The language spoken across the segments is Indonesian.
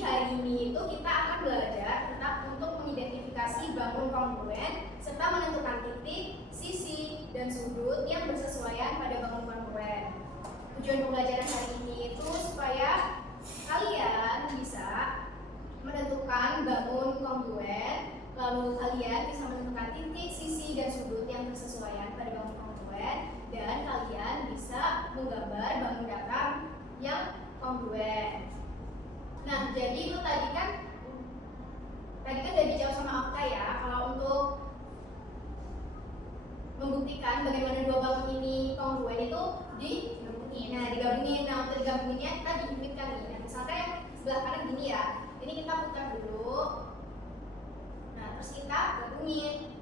hari ini itu kita akan belajar tentang untuk mengidentifikasi bangun kongruen serta menentukan titik, sisi, dan sudut yang bersesuaian pada bangun kongruen. Tujuan pembelajaran hari ini itu supaya kalian bisa menentukan bangun kongruen, lalu kalian bisa menentukan titik, sisi, dan sudut yang bersesuaian pada bangun kongruen, dan kalian bisa menggambar bangun datar yang kongruen. Nah, jadi itu tadi kan udah dijawab sama Okta ya. Kalau untuk membuktikan bagaimana dua bangun ini kongruen itu digabungin. Nah, untuk digabunginnya kita dihimpitkan nih. Nah, misalkan yang sebelah kanan gini ya. Ini kita putar dulu. Nah, terus kita gabungin.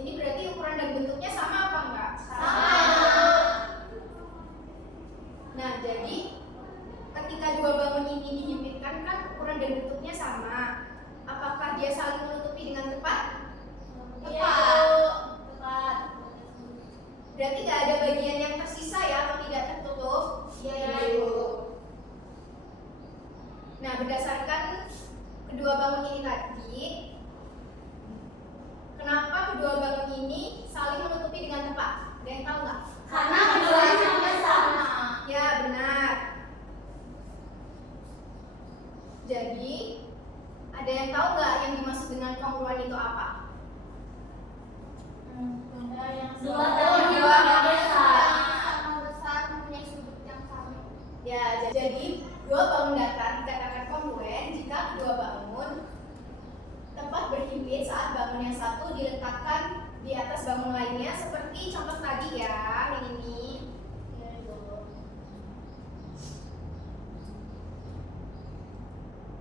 Ini berarti ukuran dan bentuknya sama apa enggak? Sama. Nah, jadi ketika dua bangun ini dihimpitkan kan ukuran dan bentuknya sama. Apakah dia saling menutupi dengan tepat? Tepat. Berarti nggak ada bagian yang tersisa ya atau tidak tertutup? Iya. Nah, berdasarkan kedua bangun ini tadi, kenapa kedua bangun ini saling menutupi dengan tepat? Ada yang tahu nggak? Karena keduanya sama. Ya, benar. Jadi, ada yang tahu nggak yang dimaksud dengan kongruen itu apa? Dua bangun besar mempunyai sudut yang sama. Ya, jadi dua bangun datar dikatakan kongruen jika kedua bangun tepat berhimpit saat bangun yang satu diletakkan di atas bangun lainnya, seperti contoh tadi ya, yang ini.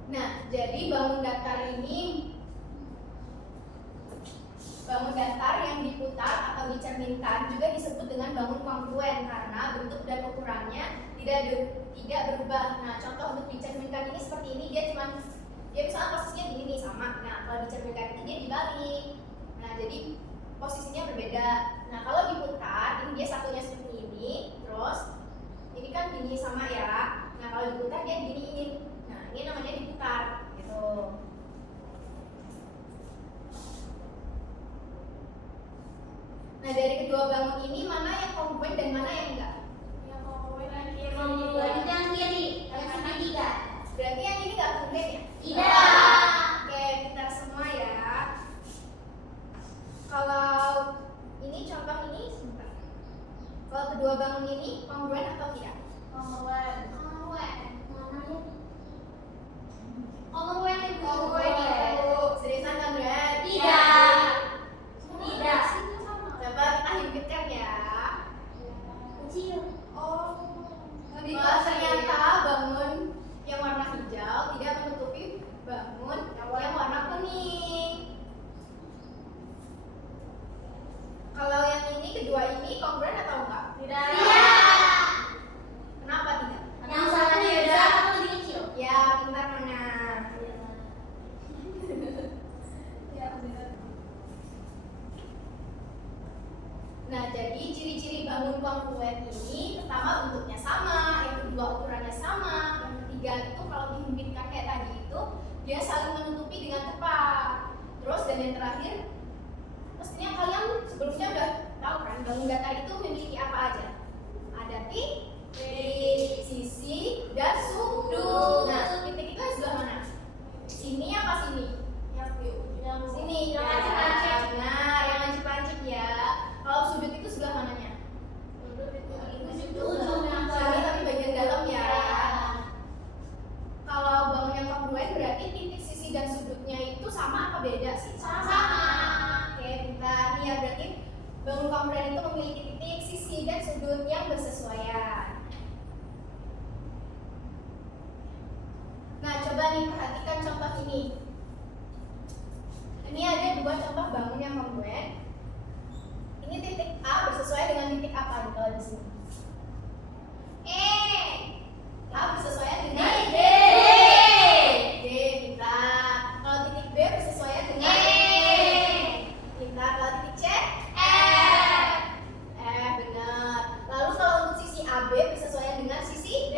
Nah, jadi bangun datar yang diputar atau dicerminkan juga disebut dengan bangun kongruen karena bentuk dan ukurannya tidak berubah. Nah, contoh untuk dicerminkan ini seperti ini, dia misalnya posisinya gini nih sama. Nah, kalau dicerminkan ini dia dibalik. Nah, jadi posisinya berbeda. Nah, kalau diputar ini dia satunya seperti ini, terus ini kan gini sama ya. Nah, kalau diputar dia giniin. Nah, ini namanya diputar gitu. Nah, dari kedua bangun ini mana yang kongruen dan mana yang enggak? Yang kongruen yang kiri, yang segitiga. Berarti yang ini enggak kongruen ya? Tidak. Oke, kita semua ya. Kalau ini contoh ini sebentar. Kalau kedua bangun ini kongruen atau tidak? Kongruen. Kongruen itu seriusan kongruen? Tidak. Coba kita himpitkan ya. Kecil. Ternyata bangun yang warna hijau tidak menutupi bangun yang warna kuning. Kalau yang ini kedua ini kongruen atau enggak? Tidak. Kenapa tidak? Yang satu lebih besar atau lebih kecil? Ya, pintar mana? Ya, benar. Nah, jadi ciri-ciri bangun kongruen ini pertama bentuknya sama, yang kedua ukurannya sama, yang ketiga itu kalau dihimpitkan kayak tadi itu dia saling menutupi dengan tepat. Terus dan yang terakhir, pastinya kalian sebelumnya udah tahu kan bangun datar itu memiliki apa aja? Ada titik, sisi, dan sudut. Nah, titik itu sebelah mana? Sini apa sini? Yang Sini. Yang lancip-lancip. Nah, yang lancip-lancip ya. Kalau sudut itu sebelah mananya? ujung Tapi bagian dalam ya. Kalau bangun yang kongruen berarti titik, sisi, dan sudutnya itu sama apa beda sih? Sama. Oke, pintar. Nih ya, berarti bangun kongruen itu memiliki titik, sisi, dan sudut yang bersesuaian. Nah, coba nih perhatikan contoh ini. Ini ada dua contoh bangun yang kongruen. Ini titik A bersesuaian dengan titik apa nih kalau di sini? A bersesuaian dengan D. Pintar. Kalau titik B bersesuaian dengan pintar. Kalau titik C benar. Lalu kalau untuk sisi AB bersesuaian dengan sisi D.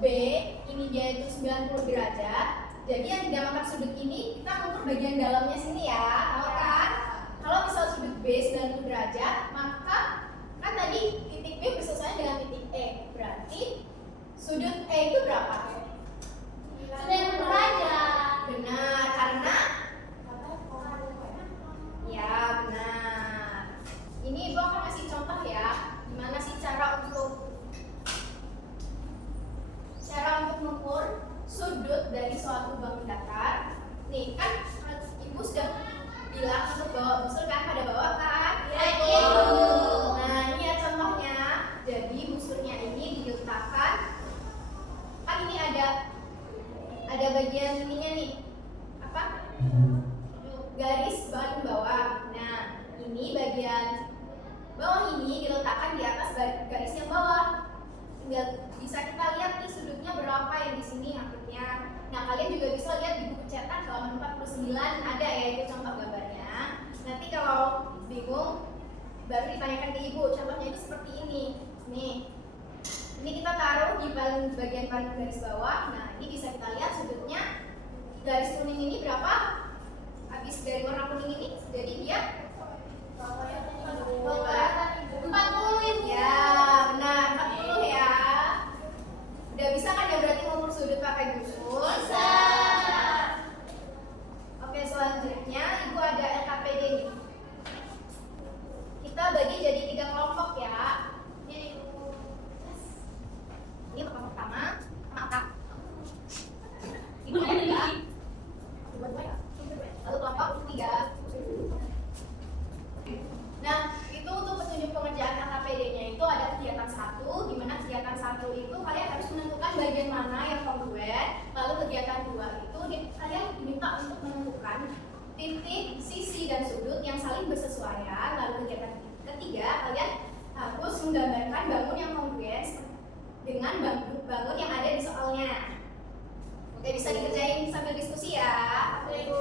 B ini dia itu 90 derajat. Jadi yang dinamakan sudut ini kita mengukur bagian dalamnya sini ya. Tahu kan? Kalau misal sudut B 90 derajat, maka kan tadi titik B bersesuaian dengan titik E. Berarti sudut E itu berapa? 90 derajat. Benar, karena ya benar. Ini Ibu akan kasih contoh ya. Gimana sih cara untuk mengukur sudut dari suatu bangun datar? Nih kan Ibu sudah bilang untuk bawa busur kan, pada bawa kan? Iya. Nah ini ya contohnya. Jadi busurnya ini diletakkan, kan ini ada bagian ininya nih, apa? Garis paling bawah. Nah ini bagian bawah ini diletakkan di atas garis yang bawah. Tinggal bisa kita lihat nih sudutnya berapa yang di sini akhirnya. Nah kalian juga bisa lihat di buku cetak halaman 49 ada ya itu contoh gambarnya. Nanti kalau bingung baru ditanyakan ke ibu. Contohnya itu seperti ini. Nih, ini kita taruh di bagian paling garis bawah. Nah ini bisa kita lihat sudutnya garis kuning ini berapa? Habis dari warna kuning ini, jadi dia 40 ya, benar 40 ya. Udah bisa kan ya berarti mengukur sudut pakai busur? Bisa. Oke, selanjutnya Ibu ada LKPD nih. Kita bagi jadi 3 kelompok ya. Ini kelompok pertama, mata. Ibu ada ya? Lalu kelompok ketiga. Nah, itu untuk petunjuk pengerjaan LKPD-nya itu ada kegiatan 1, di mana kegiatan 1 itu kalian harus menentukan bagian mana yang kongruen. Lalu kegiatan 2 itu kalian diminta untuk menentukan titik, sisi, dan sudut yang saling bersesuaian. Lalu kegiatan ketiga kalian harus menggambarkan bangun yang kongruen dengan bangun yang ada di soalnya. Oke, bisa dikerjain sambil diskusi ya. Oke, Ibu.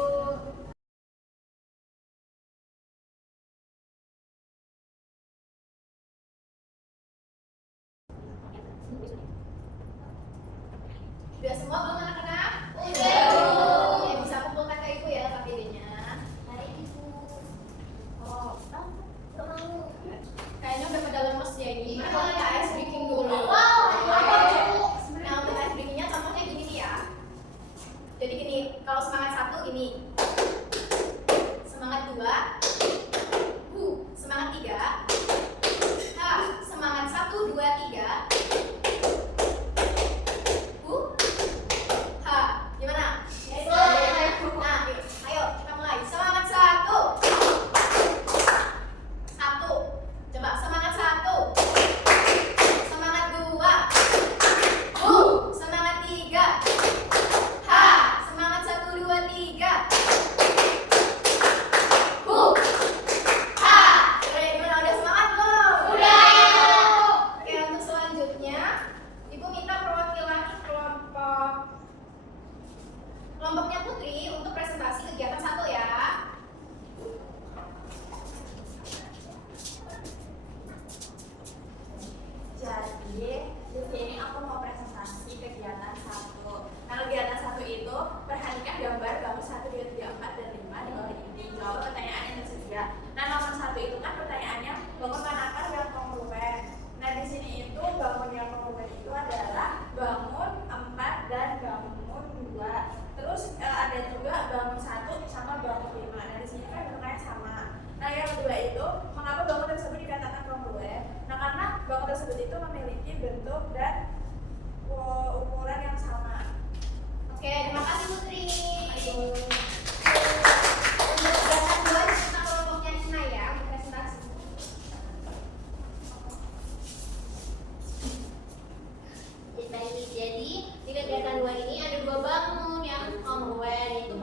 Udah semua belum anak-anak? Udah, Bu. Ya, bisa kumpulkan ke Ibu ya KPD-nya. Mari Ibu. Oh, Gak mau. kayaknya udah pada lemes ya ini. Gimana kalau kita ice breaking dulu? Wow, Bu. Nah, untuk ice breaking-nya contohnya gini nih ya. Jadi gini, kalau semangat 1 gini. Semangat 2. Semangat 3. Semangat 1, 2, 3. Gimana? Nah, ayo kita mulai. Semangat 1. Coba semangat 1. Semangat 2. Semangat 3. Semangat 1, 2, 3. Gimana? Udah semangat belum? Udah. Oke, untuk selanjutnya Ibu minta perwakilan kelompoknya Putri untuk presentasi kegiatan 1 ya. Jadi di sini aku mau presentasi kegiatan 1. Nah, kegiatan 1 itu perhatikan gambar bangun 1, 2, 3, 4, dan 5 di bawah ini. Jawab pertanyaan yang tersedia. Nah, nomor 1 itu kan pertanyaannya bangun manakah yang kongruen. Nah, di sini itu bangun yang kongruen itu adalah bangun 4 dan bangun 2. Terus ada juga bangun 1 sama bangun 5. Nah, di sini kan bentuknya sama. Nah, yang kedua itu mengapa bangun tersebut dikatakan kongruen? Nah, karena bangun tersebut itu memiliki bentuk dan ukuran yang sama. Oke, terima kasih Putri. Ayo. Untuk kegiatan 2 kita kelompoknya Ina ya, untuk presentasi. Jadi di kegiatan 2 ini ada 2 bangun yang kongruen, yaitu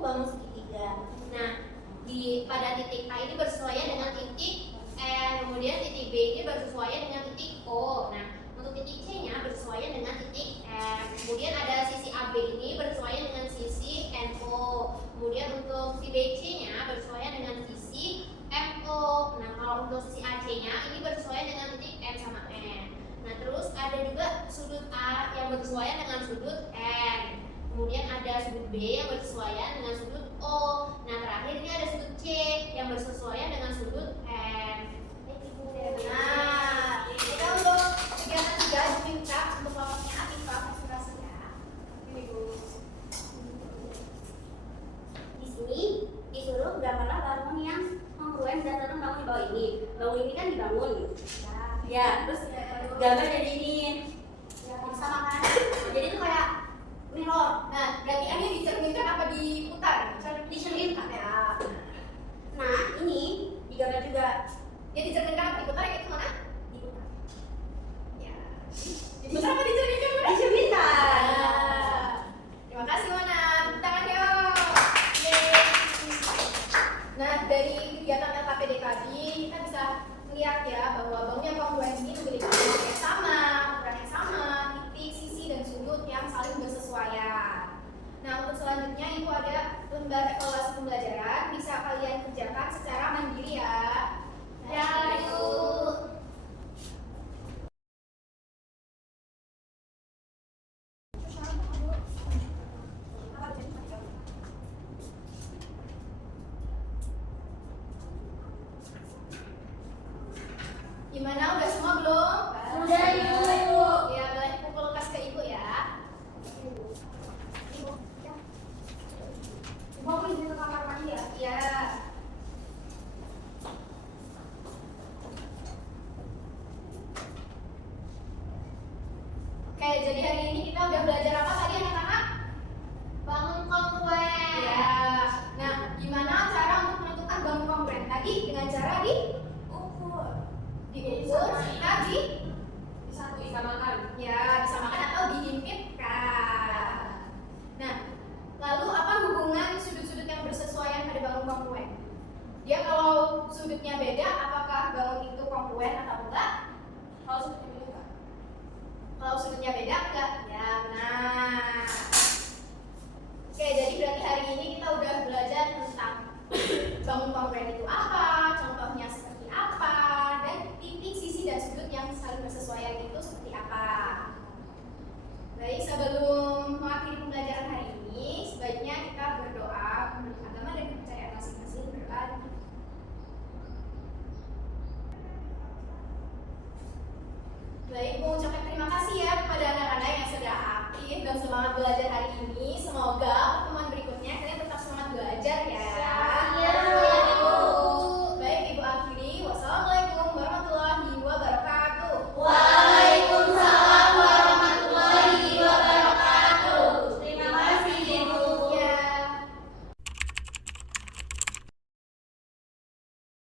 bangun segitiga. Nah, pada titik A ini bersesuaian dengan titik N, kemudian titik B ini bersesuaian dengan titik O. Nah, untuk titik C-nya bersesuaian dengan titik M. Kemudian ada sisi AB ini bersesuaian dengan sisi NO. Kemudian untuk si BC-nya bersesuaian dengan sisi MO. Nah, kalau untuk sisi AC-nya ini bersesuaian dengan titik M sama N. Nah, terus ada juga sudut A yang bersesuaian dengan sudut N. Kemudian ada sudut B yang bersesuaian dengan sudut O. Nah, terakhir ini ada sudut C yang bersesuaian dengan sudut N. Nah, kita untuk kegiatan 3 diminta untuk kelompoknya Afifa presentasi ya. Ini Bu. Di sini disuruh gambarlah bangun yang kongruen berdasarkan bangun di bawah ini. Bangun ini kan dibangun. Ya, terus gambar dari ini. Sama kan? Jadi itu kayak mirror. Nah, berarti ini dicerminkan apa diputar? Dicerminkan. Ya. Nah, ini digambar juga. Ya dicerminkan apa diputar yang itu mana? Diputar. Ya. Diputar apa dicerminkan? Dicerminkan. Nah, terima kasih Mona. Tepuk tangan yuk. Yeay. Nah, dari kegiatan LKPD tadi kita bisa melihat ya bahwa bangun yang kongruen ini memiliki bentuk yang sama, ukuran yang sama, titik, sisi, dan sudut yang saling bersesuaian. Nah, untuk selanjutnya Ibu ada lembar evaluasi pembelajaran, bisa kalian kerjakan secara mandiri ya. Ya, Ibu. Gimana, udah semua belum? Udah, Ibu. Ya, boleh pukul kas ke Ibu ya. Ibu aku izin ke kamar mandi ya? Iya. Oke, jadi hari ini kita udah belajar apa tadi anak-anak? Bangun kongruen. Ya. Nah, gimana cara untuk menentukan bangun kongruen? Tadi dengan cara Ukur. diukur, kita Disamakan. ya disamakan atau dihimpitkan. Nah, lalu apa hubungan sudut-sudut yang bersesuaian pada bangun kongruen? Dia kalau sudutnya beda, apakah bangun itu kongruen atau enggak? Kalau seperti ini enggak. Kalau sudutnya beda enggak? Ya, benar. Oke, jadi berarti hari ini kita udah belajar tentang bangun kongruen itu apa, contohnya seperti apa, dan titik, sisi, dan sudut yang saling bersesuaian itu seperti apa. Baik, sebelum mengakhiri pembelajaran hari ini, sebaiknya kita berdoa menurut agama dan kepercayaan masing-masing. Berdoa. Baik, mengucapkan terima kasih ya kepada anak-anak yang sudah aktif dan semangat belajar hari ini. Semoga